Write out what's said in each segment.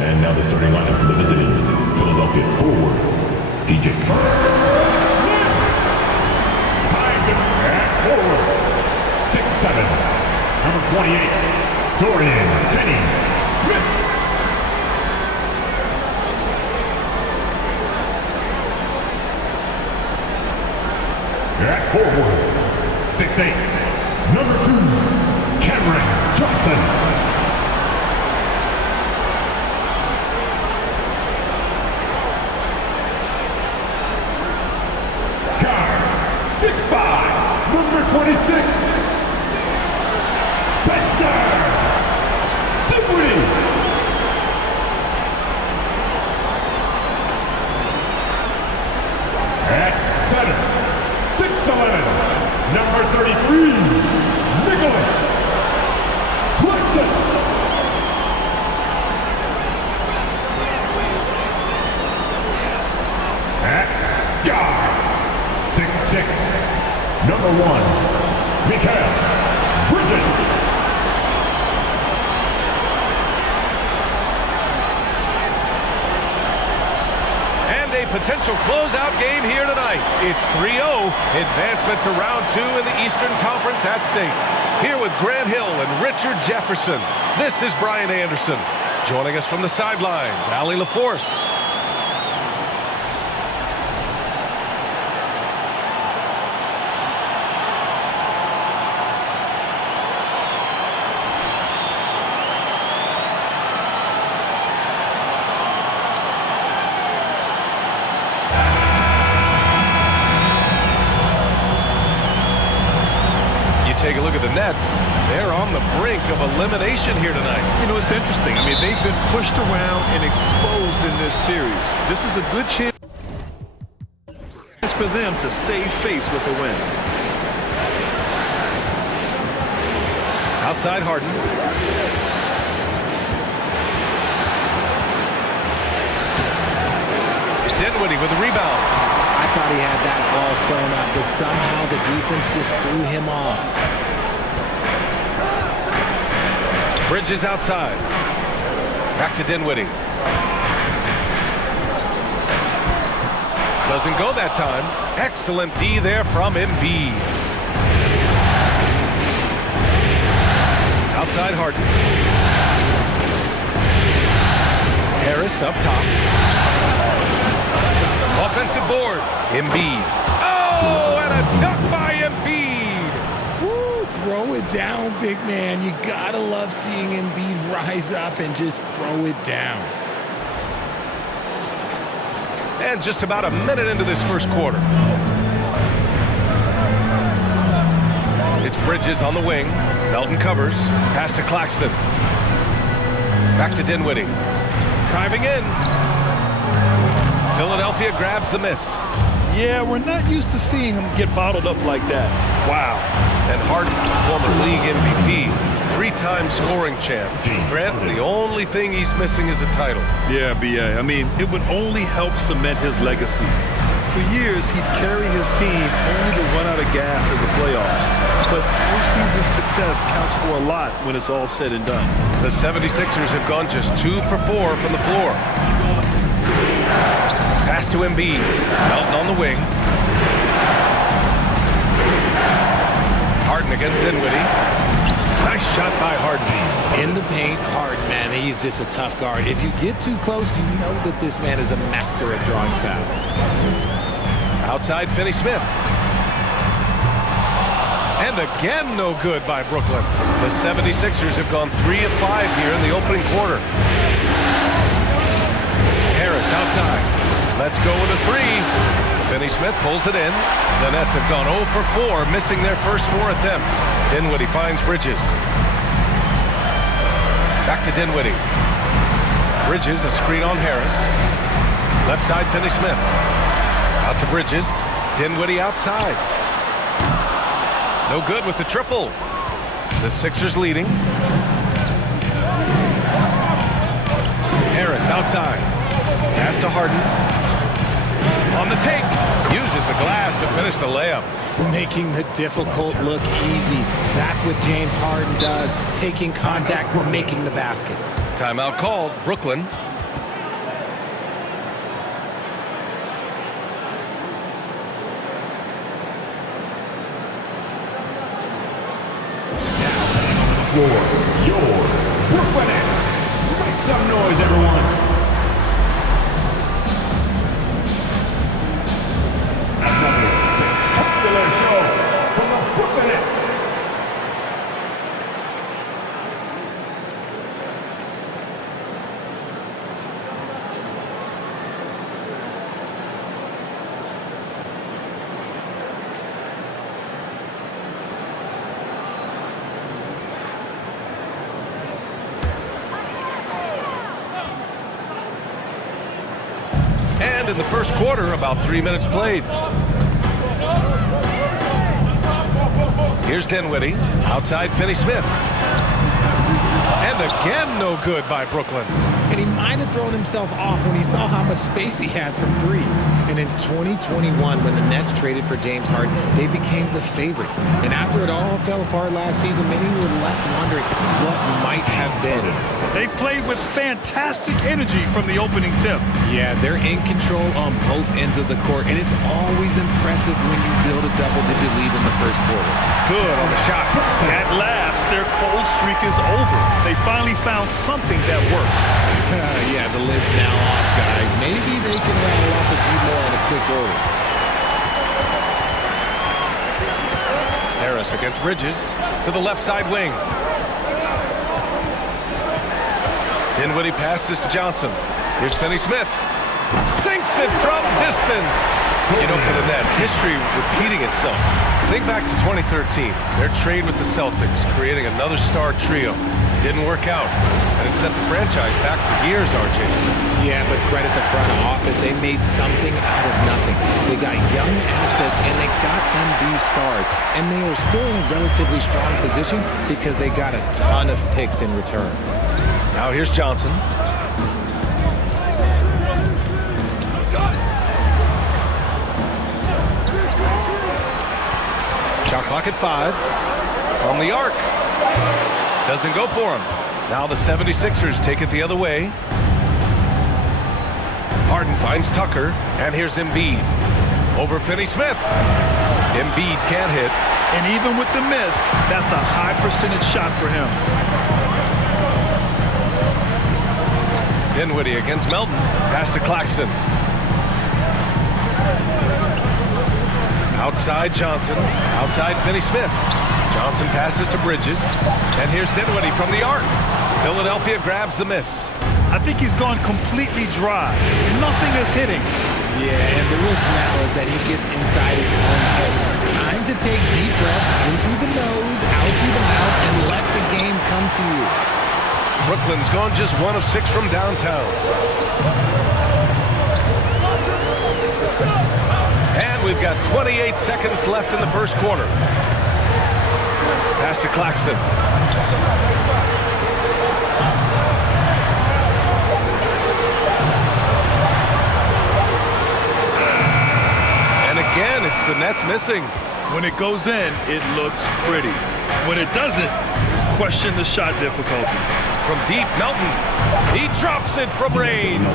And now the starting lineup for the visiting Philadelphia forward, DJ. At forward, 6'7", number 28, Dorian Finney-Smith. At forward, 6'8", number 2, Cameron Johnson. Guard, 6'5", number 26, Spencer Dinwiddie. At center, 6'11", number 33, Nicholas Claxton. At guard, 6'6", number 1, Mikal Bridges. And a potential closeout game here tonight. It's 3-0, advancement to round 2 in the Eastern Conference at stake. Here with Grant Hill and Richard Jefferson, this is Brian Anderson. Joining us from the sidelines, Allie LaForce. Take a look at the Nets. They're on the brink of elimination here tonight. You know, it's interesting. I mean, they've been pushed around and exposed in this series. This is a good chance for them to save face with a win. Outside Harden. Dinwiddie with the rebound. I thought he had that ball sewn up, but somehow the defense just threw him off. Bridges outside. Back to Dinwiddie. Doesn't go that time. Excellent D there from Embiid. Outside Harden. Harris up top. Offensive board. Embiid. Oh, and a dunk by Embiid. Woo, throw it down, big man. You gotta love seeing Embiid rise up and just throw it down. And just about a minute into this first quarter. It's Bridges on the wing. Melton covers. Pass to Claxton. Back to Dinwiddie. Driving in. Philadelphia grabs the miss. Yeah, we're not used to seeing him get bottled up like that. Wow. And Harden, former league MVP, three-time scoring champ. Grant, the only thing he's missing is a title. Yeah, B.A. I mean, it would only help cement his legacy. For years, he'd carry his team only to run out of gas in the playoffs. But postseason success counts for a lot when it's all said and done. The 76ers have gone just 2 for 4 from the floor. Pass to Embiid. Melton on the wing. Harden against Dinwiddie. Nice shot by Harden. In the paint, Harden, man, he's just a tough guard. If you get too close, you know that this man is a master at drawing fouls. Outside Finney-Smith. And again, no good by Brooklyn. The 76ers have gone 3 of 5 here in the opening quarter. Harris outside. Let's go with a 3. Finney-Smith pulls it in. The Nets have gone 0 for 4, missing their first 4 attempts. Dinwiddie finds Bridges. Back to Dinwiddie. Bridges, a screen on Harris. Left side, Finney-Smith. Out to Bridges. Dinwiddie outside. No good with the triple. The Sixers leading. Harris outside. Pass to Harden. On the take. Uses the glass to finish the layup. Making the difficult look easy. That's what James Harden does. Taking contact, making the basket. Timeout called. Brooklyn for your Brooklyn Nets. Make some noise, everyone. Another spectacular show from the Brooklyn Nets. And in the first quarter, about 3 minutes played. Here's Dinwiddie, outside Finney Smith. And again, no good by Brooklyn. And he might have thrown himself off when he saw how much space he had from three. And in 2021, when the Nets traded for James Harden, they became the favorites. And after it all fell apart last season, many were left wondering what might have been. They played with fantastic energy from the opening tip. Yeah, they're in control on both ends of the court, and it's always impressive when you build a double-digit lead in the first quarter. Good on the shot. At last, their cold streak is over. They finally found something that worked. Yeah, the lid's now off, guys. Maybe they can rattle off a few more in a quick order. Harris against Bridges to the left side wing. Dinwiddie passes to Johnson. Here's Finney Smith. Sinks it from distance. You know, for the Nets, history repeating itself. Think back to 2013. Their trade with the Celtics, creating another star trio. Didn't work out, and it set the franchise back for years, RJ. Yeah, but credit the front office. They made something out of nothing. They got young assets, and they got them these stars. And they are still in a relatively strong position because they got a ton of picks in return. Now here's Johnson. Shot clock at 5. From the arc. Doesn't go for him. Now the 76ers take it the other way. Harden finds Tucker, and here's Embiid. Over Finney Smith. Embiid can't hit. And even with the miss, that's a high percentage shot for him. Dinwiddie against Melton. Pass to Claxton. Outside Johnson. Outside Finney Smith. Johnson passes to Bridges. And here's Dinwiddie from the arc. Philadelphia grabs the miss. I think he's gone completely dry. Nothing is hitting. Yeah, and the risk now is that he gets inside his own head. Time to take deep breaths in through the nose, out through the mouth, and let the game come to you. Brooklyn's gone just 1 of 6 from downtown. And we've got 28 seconds left in the first quarter. Pass to Claxton. And again, it's the Nets missing. When it goes in, it looks pretty. When it doesn't, question the shot difficulty. From deep, Melton. He drops it from range.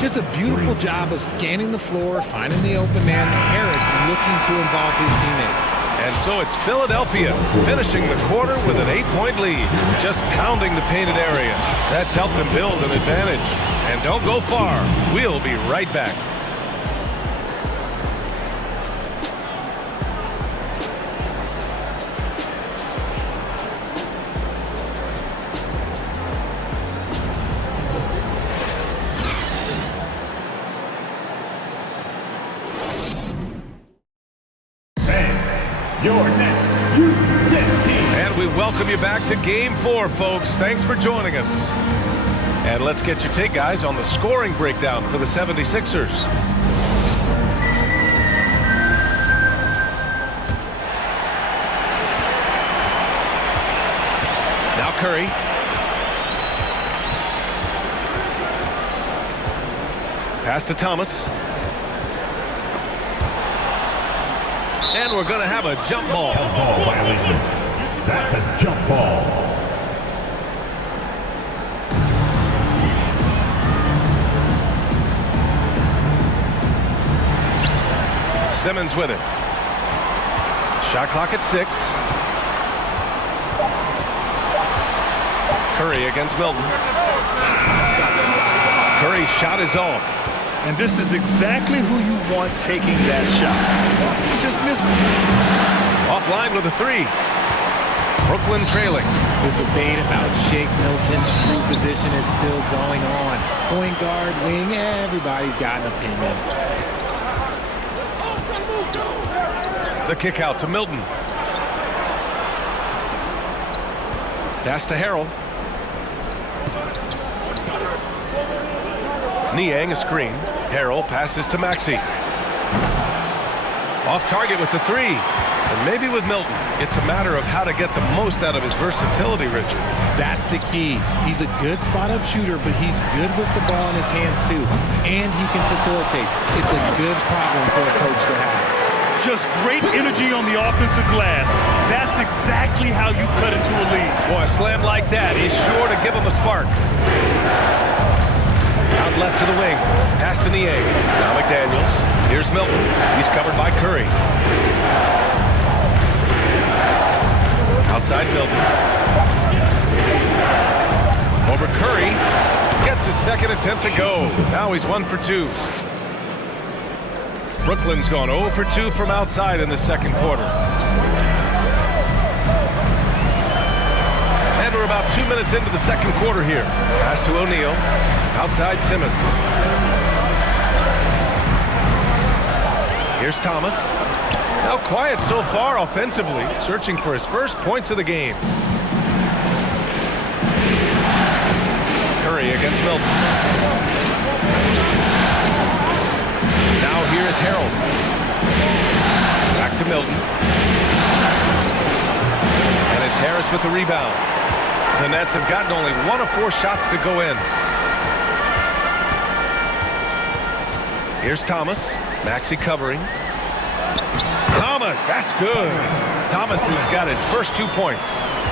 Just a beautiful job of scanning the floor, finding the open man. Harris looking to involve his teammates. And so it's Philadelphia finishing the quarter with an 8-point lead, just pounding the painted area. That's helped them build an advantage. And don't go far. We'll be right back. Your next Youth team. And we welcome you back to Game 4, folks. Thanks for joining us. And let's get your take, guys, on the scoring breakdown for the 76ers. Now Curry. Pass to Thomas. And we're going to have a jump ball. Ball violation. That's a jump ball. Simmons with it. Shot clock at 6. Curry against Milton. Curry's shot is off. And this is exactly who you want taking that shot. He just missed it. Offline with a three. Brooklyn trailing. The debate about Shake Milton's true position is still going on. Point guard, wing, everybody's got an opinion. The kick out to Milton. Pass to Harrell. Niang a screen. Harrell passes to Maxey. Off target with the three. And maybe with Milton, it's a matter of how to get the most out of his versatility, Richard. That's the key. He's a good spot-up shooter, but he's good with the ball in his hands too. And he can facilitate. It's a good problem for a coach to have. Just great energy on the offensive glass. That's exactly how you cut into a lead. Boy, a slam like that is sure to give him a spark. Out left to the wing. Pass to Niang. Now McDaniels. Here's Milton. He's covered by Curry. Outside Milton. Over Curry. Gets his second attempt to go. Now he's 1 for 2. Brooklyn's gone 0 for 2 from outside in the second quarter. And we're about 2 minutes into the second quarter here. Pass to O'Neal. Outside Simmons. Here's Thomas. Now quiet so far offensively, searching for his first points of the game. Curry against Milton. Now here is Harrell. Back to Milton. And it's Harris with the rebound. The Nets have gotten only 1 of 4 shots to go in. Here's Thomas. Maxey covering. Thomas, that's good. Thomas has got his first 2 points.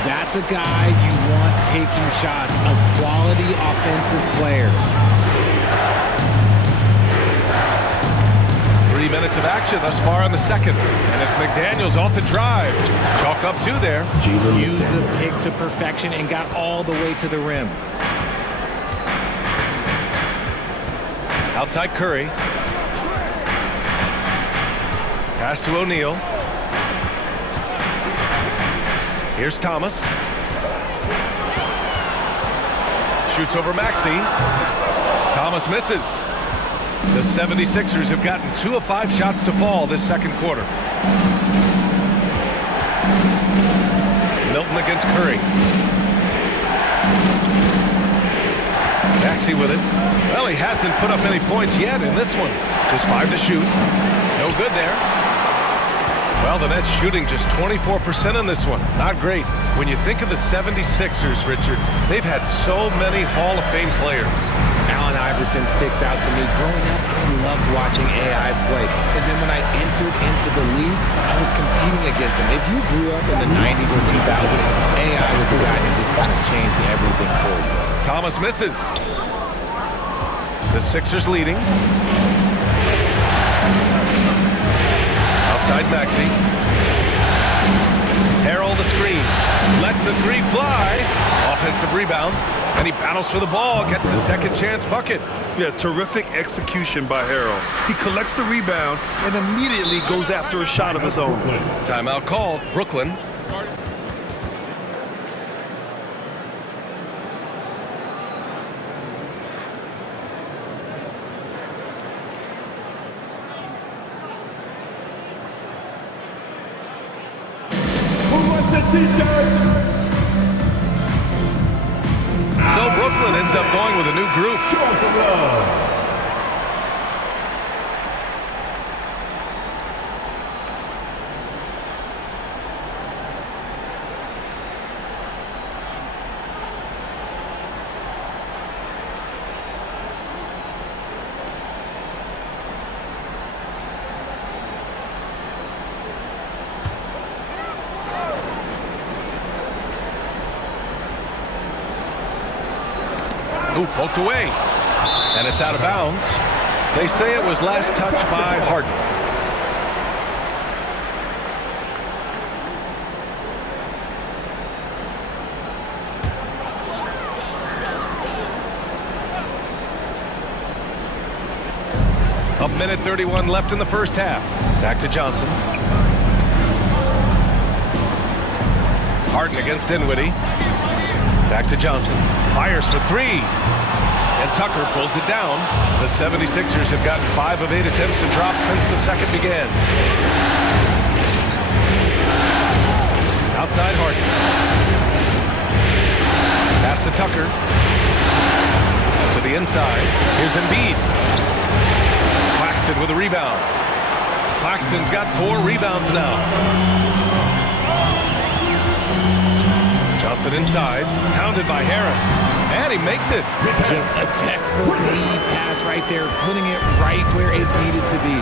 That's a guy you want taking shots, a quality offensive player. 3 minutes of action thus far in the second. And it's McDaniels off the drive. Chalk up 2 there. Used the pick to perfection and got all the way to the rim. Outside Curry. Pass to O'Neal. Here's Thomas. Shoots over Maxey. Thomas misses. The 76ers have gotten 2 of 5 shots to fall this second quarter. Milton against Curry. Maxey with it. Well, he hasn't put up any points yet in this one. Just 5 to shoot. No good there. Well, the Nets shooting just 24% in this one. Not great. When you think of the 76ers, Richard, they've had so many Hall of Fame players. Allen Iverson sticks out to me. Growing up, I loved watching AI play. And then when I entered into the league, I was competing against him. If you grew up in the 90s or 2000s, AI was the guy that just kind of changed everything for you. Thomas misses. The Sixers leading. Outside Maxey. Harrell the screen. Lets the 3 fly. Offensive rebound. And he battles for the ball. Gets the second chance bucket. Yeah, terrific execution by Harrell. He collects the rebound and immediately goes after a shot of his own. Timeout called. Brooklyn. So Brooklyn ends up going with a new group. Show some love. Ooh, poked away. And it's out of bounds. They say it was last touched by Harden. A minute 31 left in the first half. Back to Johnson. Harden against Dinwiddie. Back to Johnson. Fires for three. And Tucker pulls it down. The 76ers have gotten 5 of 8 attempts to drop since the second began. Outside Harden. Pass to Tucker. To the inside. Here's Embiid. Claxton with a rebound. Claxton's got 4 rebounds now. Johnson inside, pounded by Harris, and he makes it. Just a textbook lead pass right there, putting it right where it needed to be.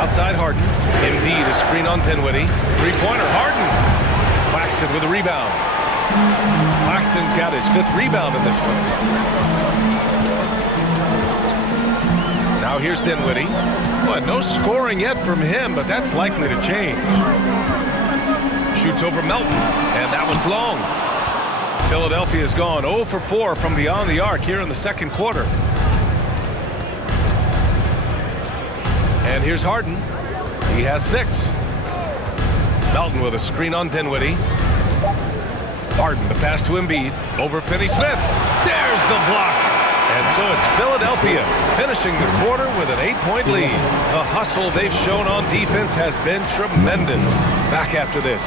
Outside Harden, Embiid a screen on Dinwiddie. Three-pointer, Harden. Claxton with a rebound. Claxton's got his 5th rebound in this one. Now here's Dinwiddie. Well, no scoring yet from him, but that's likely to change. Shoots over Melton, and that one's long. Philadelphia's gone 0 for 4 from beyond the arc here in the second quarter. And here's Harden. He has 6. Melton with a screen on Dinwiddie. Harden, the pass to Embiid. Over Finney-Smith. There's the block. And so it's Philadelphia finishing the quarter with an 8-point lead. The hustle they've shown on defense has been tremendous. Back after this.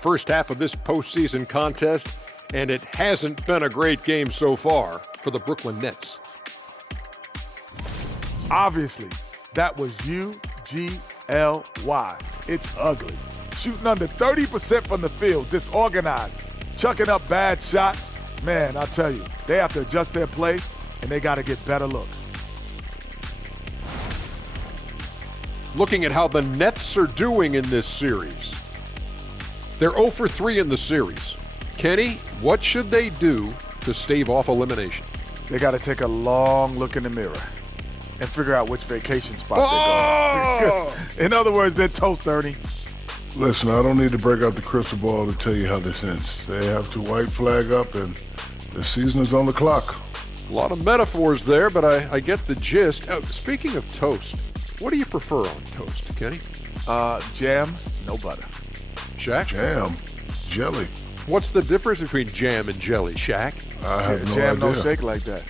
First half of this postseason contest, and it hasn't been a great game so far for the Brooklyn Nets. Obviously, that was UGLY. It's ugly. Shooting under 30% from the field, disorganized, chucking up bad shots. Man, I'll tell you, they have to adjust their play, and they got to get better looks. Looking at how the Nets are doing in this series. They're 0 for 3 in the series. Kenny, what should they do to stave off elimination? They got to take a long look in the mirror and figure out which vacation spot they're going. In other words, they're toast, Ernie. Listen, I don't need to break out the crystal ball to tell you how this ends. They have to white flag up, and the season is on the clock. A lot of metaphors there, but I get the gist. Speaking of toast, what do you prefer on toast, Kenny? Jam, no butter. Shaq? Jam, jelly. What's the difference between jam and jelly, Shaq? I have no Jam idea. don't shake like that.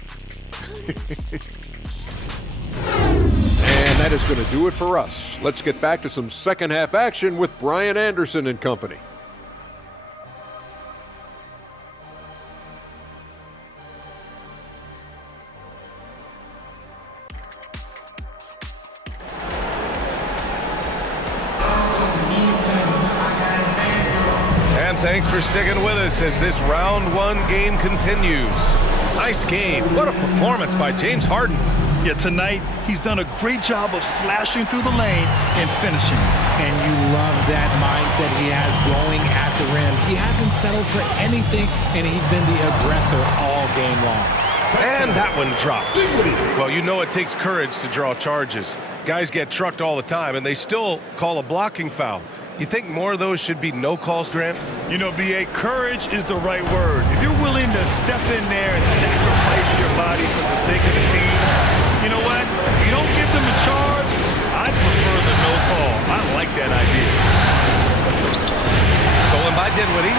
And that is going to do it for us. Let's get back to some second half action with Brian Anderson and company. And thanks for sticking with us as this round 1 game continues. Nice game. What a performance by James Harden. Yeah, tonight he's done a great job of slashing through the lane and finishing. And you love that mindset he has going at the rim. He hasn't settled for anything, and he's been the aggressor all game long. And that one drops. Well, you know it takes courage to draw charges. Guys get trucked all the time, and they still call a blocking foul. You think more of those should be no calls, Grant? You know, B.A., courage is the right word. If you're willing to step in there and sacrifice your body for the sake of the team, you know what? If you don't give them a charge, I prefer the no call. I like that idea. Stolen by Dinwiddie.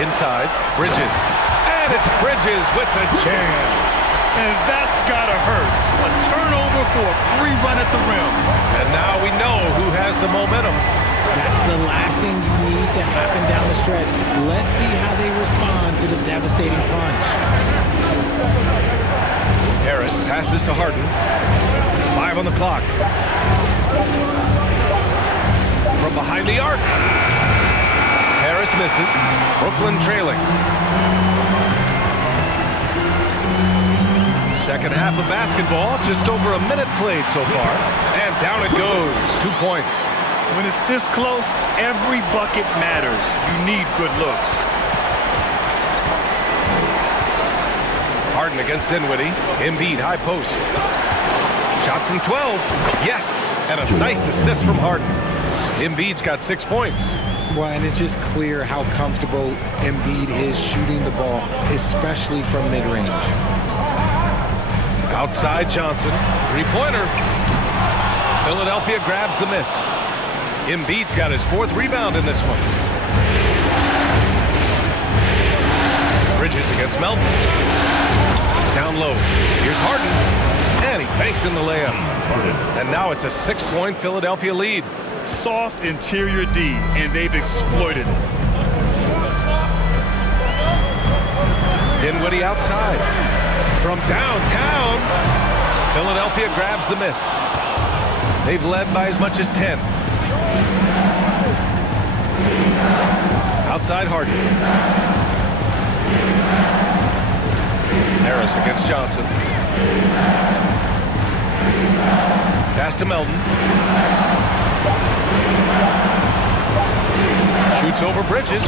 Inside, Bridges. And it's Bridges with the jam. And that's gotta hurt. A turnover for a free run at the rim. And now we know who has the momentum. That's the last thing you need to happen down the stretch. Let's see how they respond to the devastating punch. Harris passes to Harden. 5 on the clock. From behind the arc. Harris misses. Brooklyn trailing. Second half of basketball, just over a minute played so far. And down it goes. 2 points. When it's this close, every bucket matters. You need good looks. Harden against Dinwiddie. Embiid high post. Shot from 12. Yes. And a nice assist from Harden. Embiid's got 6 points. Well, and it's just clear how comfortable Embiid is shooting the ball, especially from mid-range. Outside Johnson, three-pointer. Philadelphia grabs the miss. Embiid's got his 4th rebound in this one. Bridges against Melton. Down low. Here's Harden. And he banks in the layup. And now it's a 6-point Philadelphia lead. Soft interior D, and they've exploited it. Dinwiddie outside. From downtown, Philadelphia grabs the miss. They've led by as much as 10. Outside Harden. Harris against Johnson. Pass to Melton. Shoots over Bridges.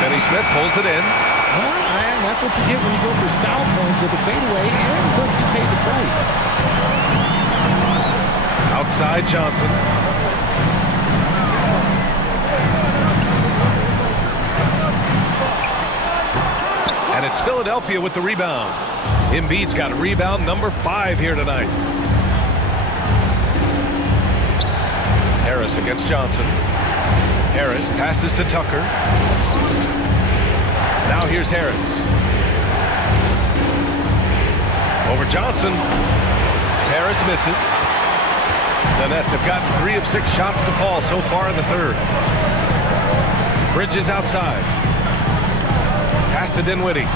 Finney Smith pulls it in. Well, and that's what you get when you go for style points with the fadeaway, and look, he paid the price. Outside Johnson. And it's Philadelphia with the rebound. Embiid's got rebound number 5 here tonight. Harris against Johnson. Harris passes to Tucker. Now here's Harris. Over Johnson. Harris misses. The Nets have gotten 3 of 6 shots to fall so far in the 3rd. Bridges outside. Pass to Dinwiddie.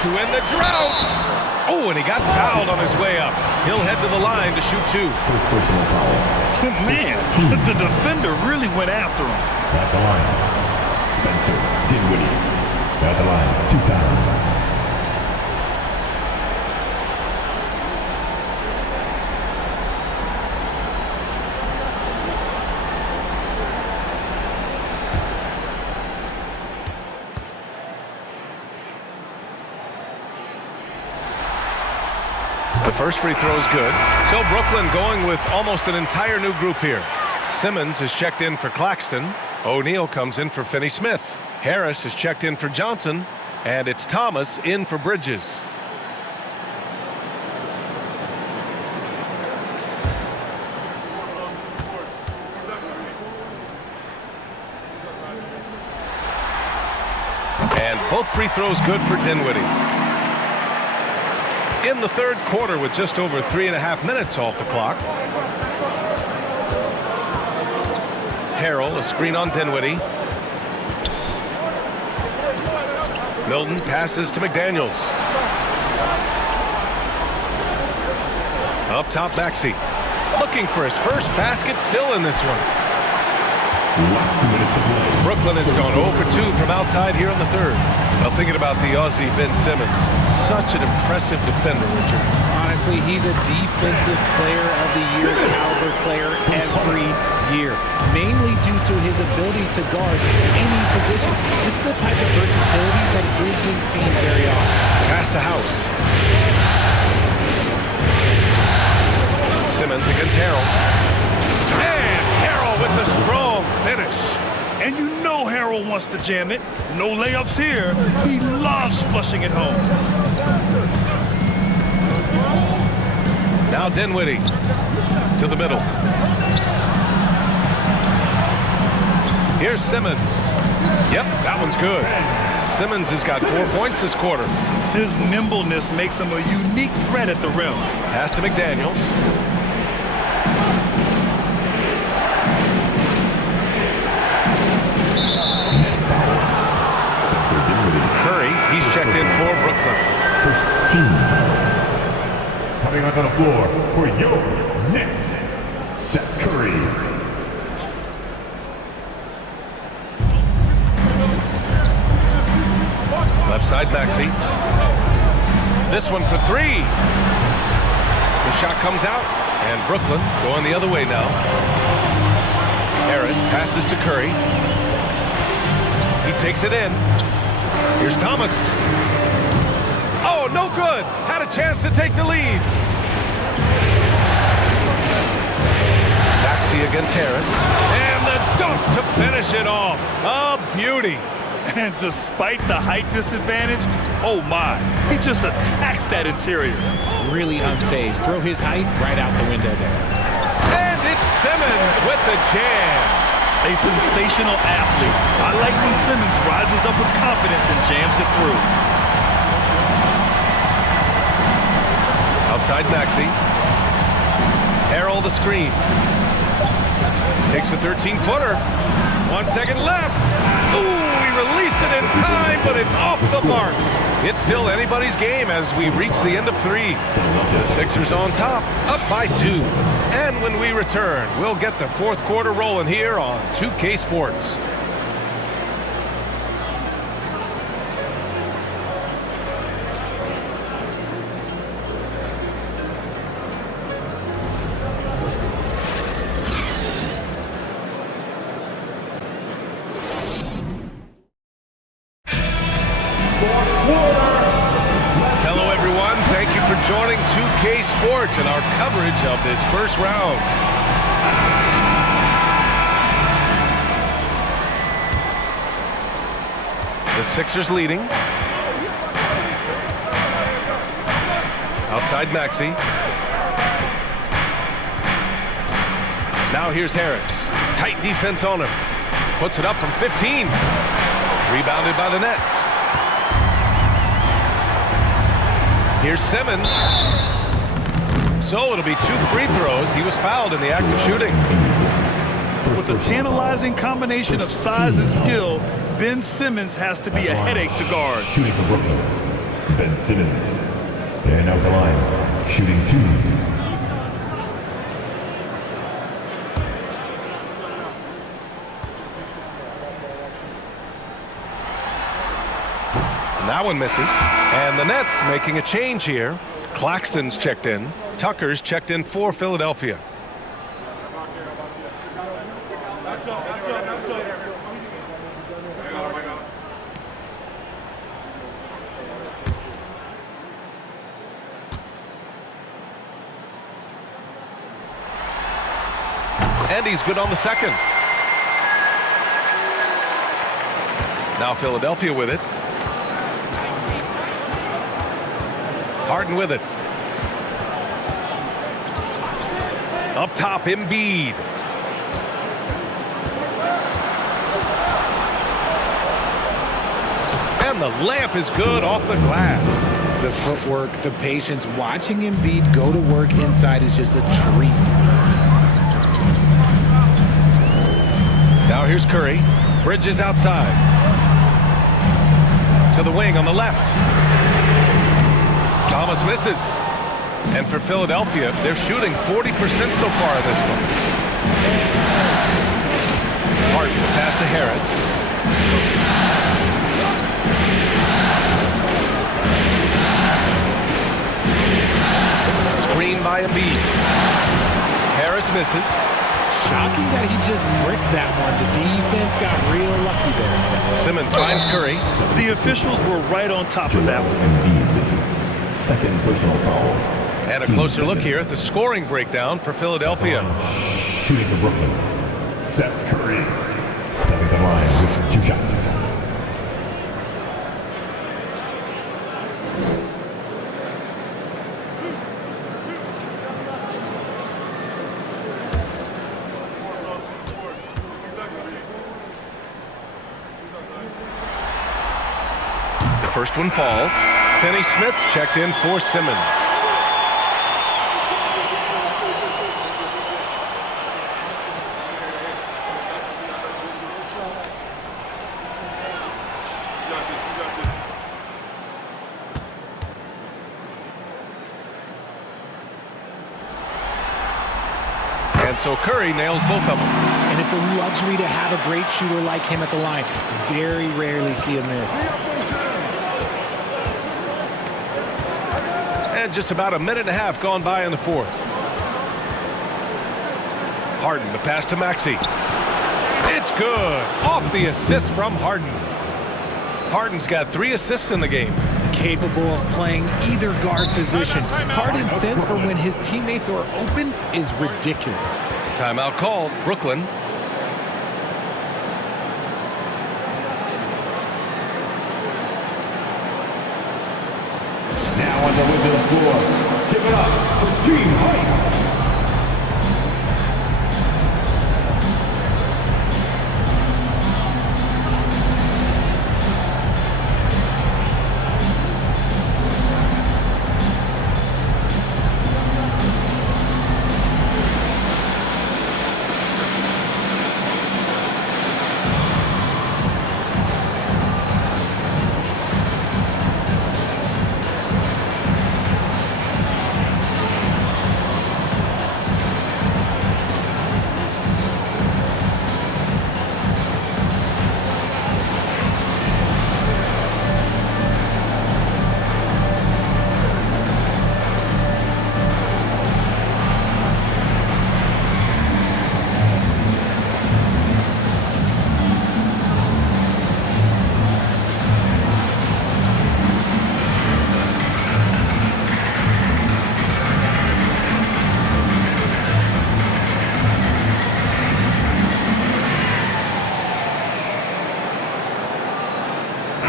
To end the drought. Oh, and he got fouled on his way up. He'll head to the line to shoot 2. First personal foul. Man, the defender really went after him. At the line, Spencer Dinwiddie. At the line, 2 times. The first free throw is good. So Brooklyn going with almost an entire new group here. Simmons is checked in for Claxton. O'Neal comes in for Finney Smith. Harris is checked in for Johnson. And it's Thomas in for Bridges. And both free throws good for Dinwiddie. In the 3rd quarter with just over 3.5 minutes off the clock. Harrell, a screen on Dinwiddie. Milton passes to McDaniels. Up top, Maxey. Looking for his first basket, still in this one. Brooklyn has gone 0 for 2 from outside here in the 3rd. Well, thinking about the Aussie Ben Simmons, such an impressive defender, Richard. Honestly, he's a defensive player of the year caliber player every year, mainly due to his ability to guard any position. This is the type of versatility that isn't seen very often. Pass to House. Simmons against Harrell. And Harrell with the strong finish. And you know Harrell wants to jam it. No layups here. He loves flushing it home. Now Dinwiddie to the middle. Here's Simmons. Yep, that one's good. Simmons has got 4 points this quarter. His nimbleness makes him a unique threat at the rim. Pass to McDaniels. Curry, he's checked in for Brooklyn. First team foul. Coming onto the floor for your Nets, Seth Curry. Left side, Maxey. This one for 3. The shot comes out, and Brooklyn going the other way now. Harris passes to Curry. He takes it in. Here's Thomas. Oh, no good. Had a chance to take the lead. Maxey against Harris. And the dunk to finish it off. A beauty. And despite the height disadvantage, oh my, he just attacks that interior. Really unfazed. Throw his height right out the window there. And it's Simmons with the jam. A sensational athlete. I like when Simmons rises up with confidence and jams it through. Outside Maxey. Harrell the screen. Takes a 13-footer. 1 second left. Ooh, he released it in time, but it's off the mark. It's still anybody's game as we reach the end of 3. The Sixers on top, up by 2. And when we return, we'll get the fourth quarter rolling here on 2K Sports. Hello, everyone. Thank you for joining 2K Sports and our coverage of this first round. The Sixers leading. Outside Maxey. Now here's Harris. Tight defense on him. Puts it up from 15. Rebounded by the Nets. Here's Simmons. So it'll be 2 free throws. He was fouled in the act of shooting. With a tantalizing combination of size and skill, Ben Simmons has to be a headache to guard. Shooting for Brooklyn, Ben Simmons. And out the line, shooting 2. And that one misses. And the Nets making a change here. Claxton's checked in. Tucker's checked in for Philadelphia. And he's good on the second. Now Philadelphia with it. Harden with it. Up top, Embiid. And the layup is good off the glass. The footwork, the patience, watching Embiid go to work inside is just a treat. Now here's Curry. Bridges outside. To the wing on the left. Thomas misses. And for Philadelphia, they're shooting 40% so far in this one. Harden pass to Harris. Screen by Embiid. Harris misses. Shocking that he just bricked that one. The defense got real lucky there. Simmons finds Curry. The officials were right on top of that one. Embiid. Second personal foul. And a closer look here at the scoring breakdown for Philadelphia. Shooting for Brooklyn, Seth Curry. Stepping the line with 2 shots. The first one falls. Finney Smith checked in for Simmons. And so Curry nails both of them. And it's a luxury to have a great shooter like him at the line. Very rarely see a miss. And just about a minute and a half gone by in the fourth. Harden, the pass to Maxey. It's good. Off the assist from Harden. Harden's got 3 assists in the game. capable of playing either guard position. Harden's sense for when his teammates are open is ridiculous. Timeout called. Brooklyn. Now on the way to the floor. Give it up for Team Hype.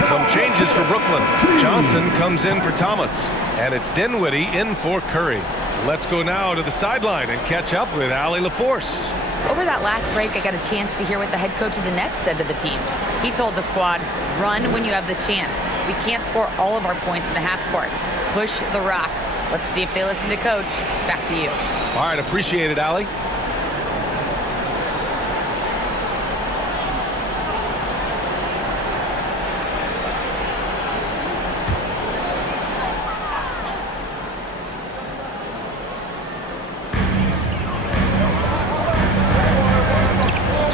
Some changes for Brooklyn. Johnson comes in for Thomas. And it's Dinwiddie in for Curry. Let's go now to the sideline and catch up with Allie LaForce. Over that last break, I got a chance to hear what the head coach of the Nets said to the team. He told the squad, run when you have the chance. We can't score all of our points in the half court. Push the rock. Let's see if they listen to coach. Back to you. All right, appreciate it, Allie.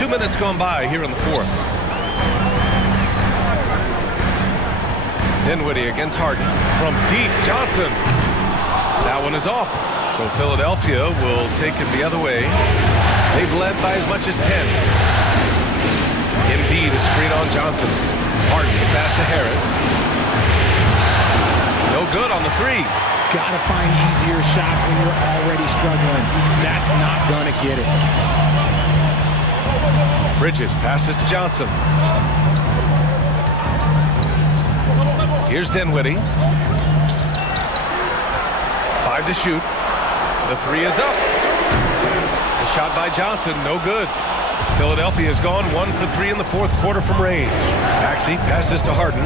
Minutes gone by here in the fourth. Dinwiddie against Harden. From deep, Johnson. That one is off. So Philadelphia will take it the other way. They've led by as much as 10. Embiid a screen on Johnson. Harden pass to Harris. No good on the three. Gotta find easier shots when you're already struggling. That's not gonna get it. Bridges passes to Johnson. Here's Dinwiddie. 5 to shoot. The three is up. The shot by Johnson, no good. Philadelphia has gone 1 for 3 in the fourth quarter from range. Maxey passes to Harden.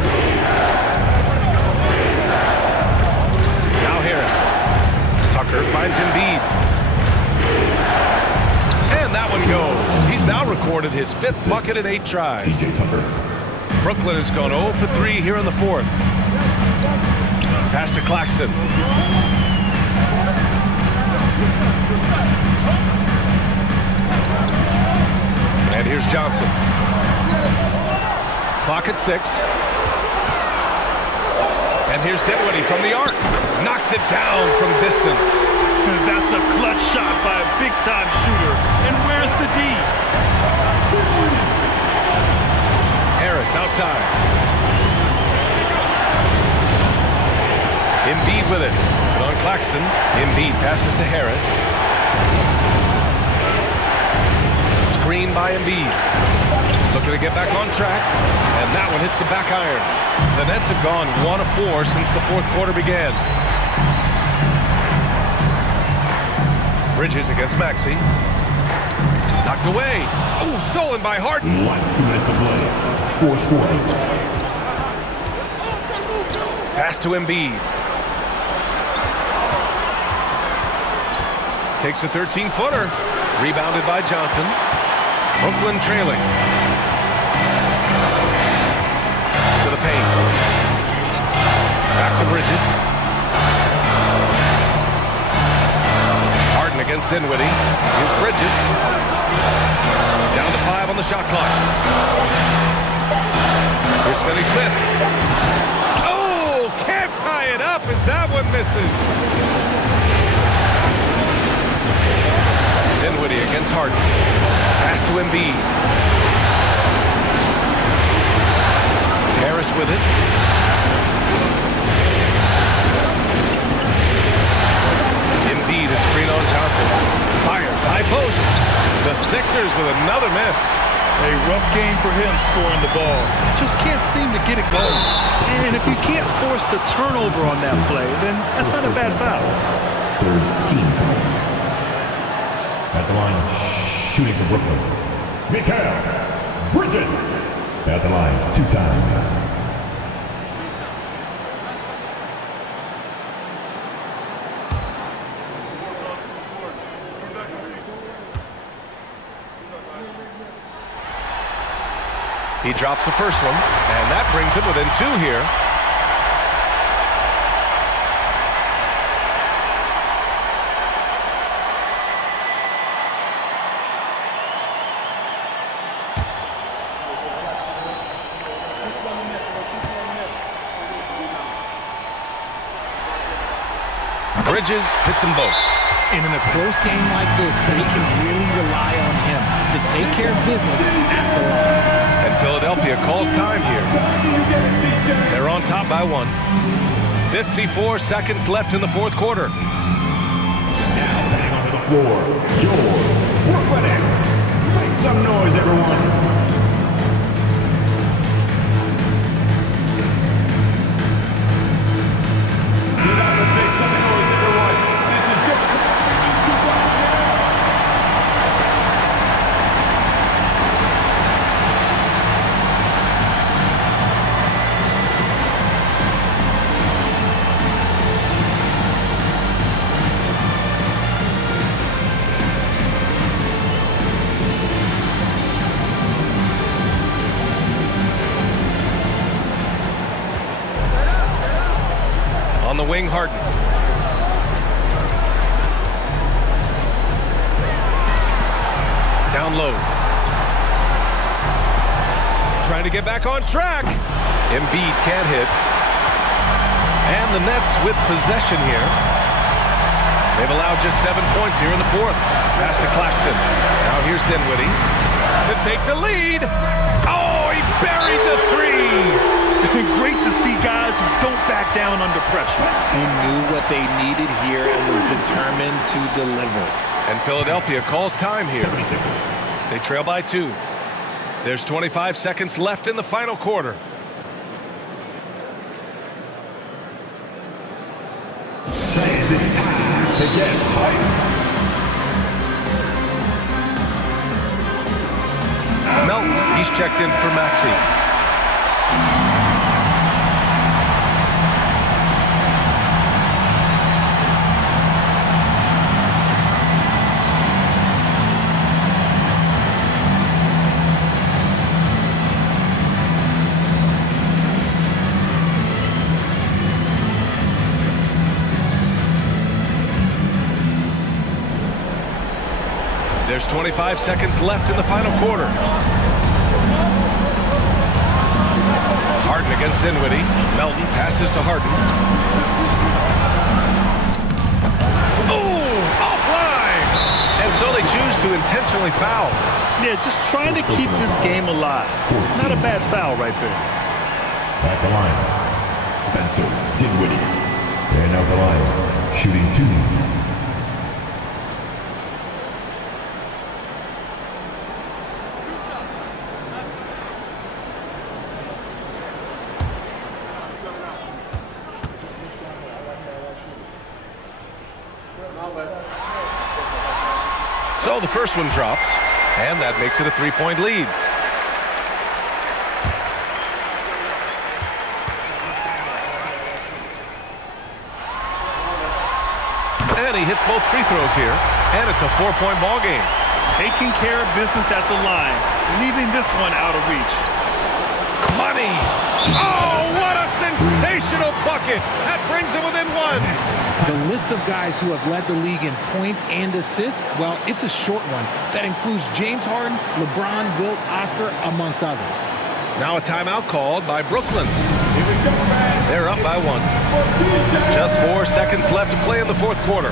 Now Harris. Tucker finds Embiid. And that one goes. He's now recorded his 5th bucket in 8 tries. Brooklyn has gone 0 for 3 here in the fourth. Pass to Claxton. And here's Johnson. Clock at 6. And here's Dinwiddie from the arc. Knocks it down from distance. That's a clutch shot by a big-time shooter. And where's the D? Harris outside. Embiid with it. And on Claxton. Embiid passes to Harris. Screen by Embiid. Looking to get back on track. And that one hits the back iron. The Nets have gone 1 of 4 since the fourth quarter began. Bridges against Maxey. Knocked away. Oh, stolen by Harden. Last 2 minutes to play. Fourth quarter. Pass to Embiid. Takes a 13-footer. Rebounded by Johnson. Brooklyn trailing. To the paint. Back to Bridges. Harden against Dinwiddie. Here's Bridges. Down to 5 on the shot clock. Here's Finney-Smith. Oh, can't tie it up as that one misses. Dinwiddie against Harden. Pass to Embiid. Harris with it. Sixers with another miss. A rough game for him scoring the ball. Just can't seem to get it going. And if you can't force the turnover on that play, then that's not a bad foul. Third team foul. At the line, shooting for Brooklyn, Mikal Bridges. At the line, 2 times. He drops the first one, and that brings him within 2 here. Bridges hits them both. And in a close game like this, they can really rely on him to take care of business at the line. And Philadelphia calls time here. They're on top by 1. 54 seconds left in the fourth quarter. Now heading onto the floor, your Brooklyn Nets. Make some noise, everyone. On the wing, Harden. Down low. Trying to get back on track. Embiid can't hit. And the Nets with possession here. They've allowed just 7 points here in the fourth. Pass to Claxton. Now here's Dinwiddie to take the lead. Oh, he buried the 3. Great to see guys who don't back down under pressure. He knew what they needed here and was determined to deliver. And Philadelphia calls time here. They trail by 2. There's 25 seconds left in the final quarter. To get hype. Melton, he's checked in for Maxey. There's 25 seconds left in the final quarter. Harden against Dinwiddie. Melton passes to Harden. Oh, offline! And so they choose to intentionally foul. Yeah, just trying to keep this game alive. Not a bad foul right there. At the line, Spencer Dinwiddie. And out the line, shooting 2. So the first one drops, and that makes it a 3-point lead. And he hits both free throws here, and it's a 4-point ball game. Taking care of business at the line, leaving this one out of reach. Money! Oh, what a sensational bucket! That brings him within 1. The list of guys who have led the league in points and assists, well, it's a short one. That includes James Harden, LeBron, Wilt, Oscar, amongst others. Now a timeout called by Brooklyn. They're up by 1. Just 4 seconds left to play in the fourth quarter.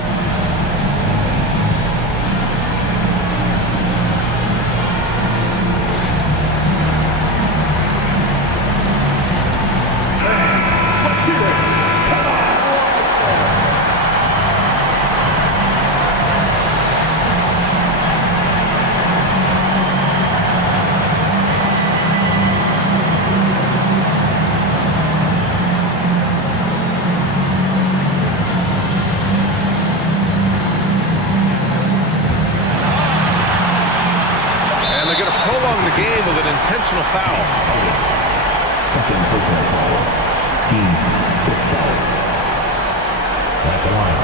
team's 5th foul. At the line,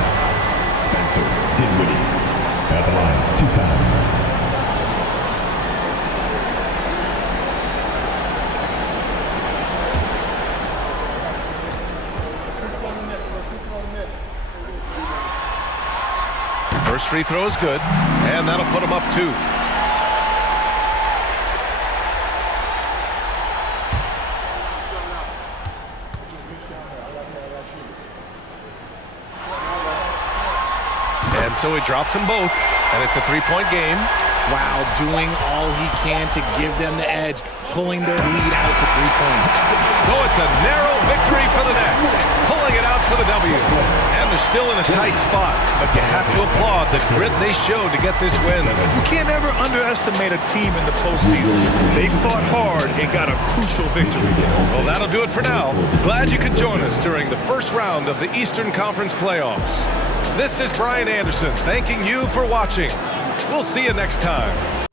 Spencer Dinwiddie. At the line, 2 fouls. First free throw is good, and that'll put him up 2. And so he drops them both, and it's a 3-point game. Wow, doing all he can to give them the edge, pulling their lead out to 3 points. So it's a narrow victory for the Nets, pulling it out for the W. And they're still in a tight spot, but you have to applaud the grit they showed to get this win. You can't ever underestimate a team in the postseason. They fought hard and got a crucial victory. Well, that'll do it for now. Glad you could join us during the first round of the Eastern Conference playoffs. This is Brian Anderson thanking you for watching. We'll see you next time.